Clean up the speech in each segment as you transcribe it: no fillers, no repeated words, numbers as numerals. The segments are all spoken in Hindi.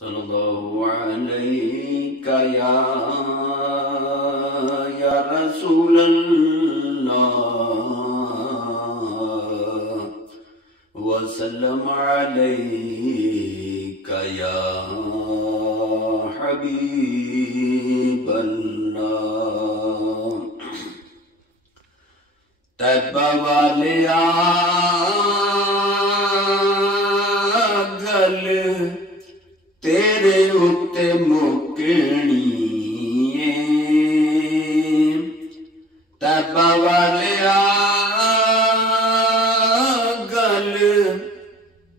सल्लल्लाहु अलैका या रसूल अल्लाह वसल्लम अलैका या हबीब अल्लाह। तैबा वाले गल तेरे उत्ते मुकनी है। तैबा वाले गल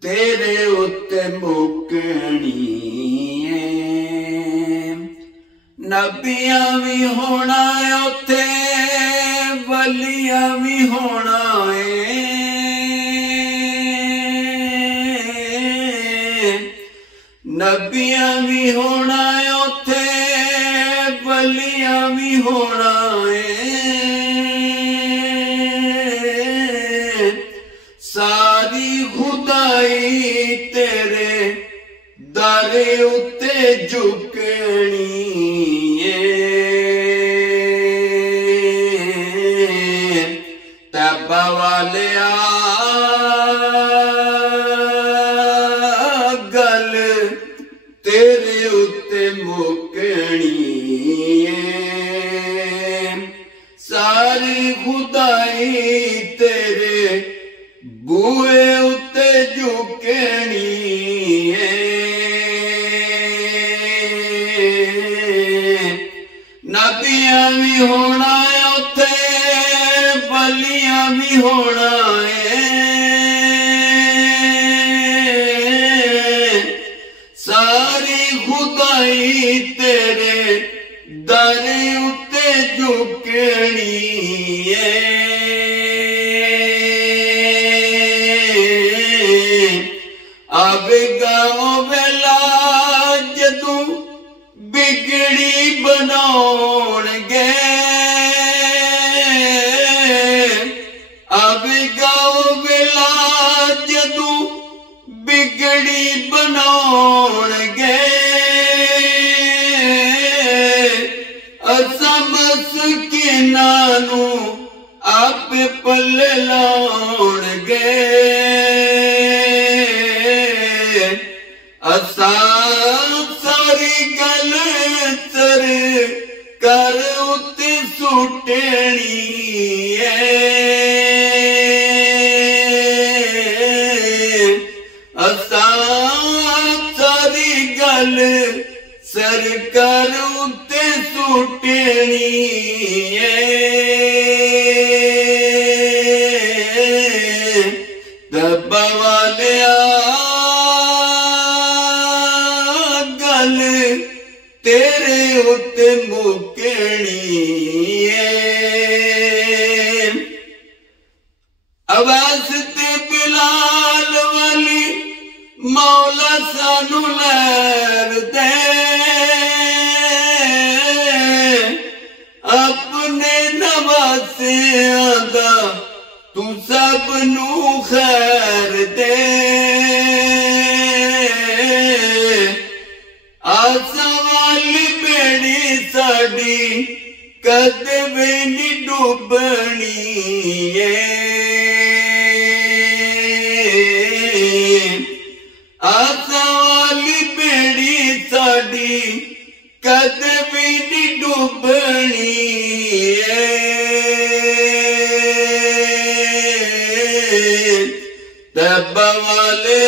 तेरे उत्ते मुकनी है। नबियां भी होना उथे वलियां भी होना है। नबियां भी होना उथे वलियां भी होना है। सारी खुदाई तेरे दर उत्ते झुकनी है। तैबा वाले गल तेरे उत्ते मुकनी है। सारी खुदाई तेरे बूए उत्ते झुकनी है। नबियां भी होना उथे वलियां भी होना है। सारी खुदाई तेरे दर उत्ते झुकनी है। आवेगा ओ वेला जदू बिगड़ी बनाउणगे। आवेगा ओ वेला जदू बिगड़ी बनाउणगे। असां मस्किनां नू आपे पल्ले लाउणगे। असां सारी गल सरकार उत्ते सुटनी है। असां सारी गल सरकार उत्ते सुटनी है। तैबा वाले गल तेरे उत्ते मुकनी है। अवैस ते बिलाल वाली मौला सानू लैर दे। अपने नवासियां दा तू सब नू खैर दे। आसां वाली बेड़ी साडी कदे भी नी डूबनी है। आसां वाली बेड़ी साडी कदे भी नी डूबनी है। तैबा वाले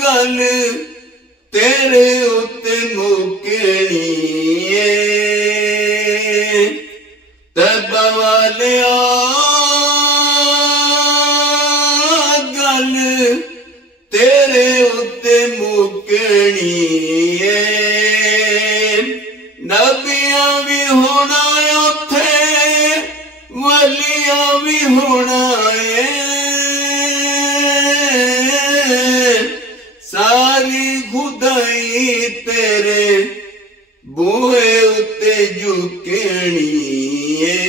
गल तेरे उत्ते मुकनी है। तैबा वाले गल तेरे उत्ते मुकनी है। नबियां भी होना उथे वलियां भी होना है। सारी खुदाई तेरे बूहे उत्ते झुकनी है।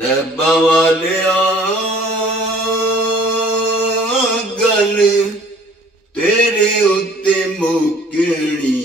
तैबा वाले गल तेरे उत्ते मुकनी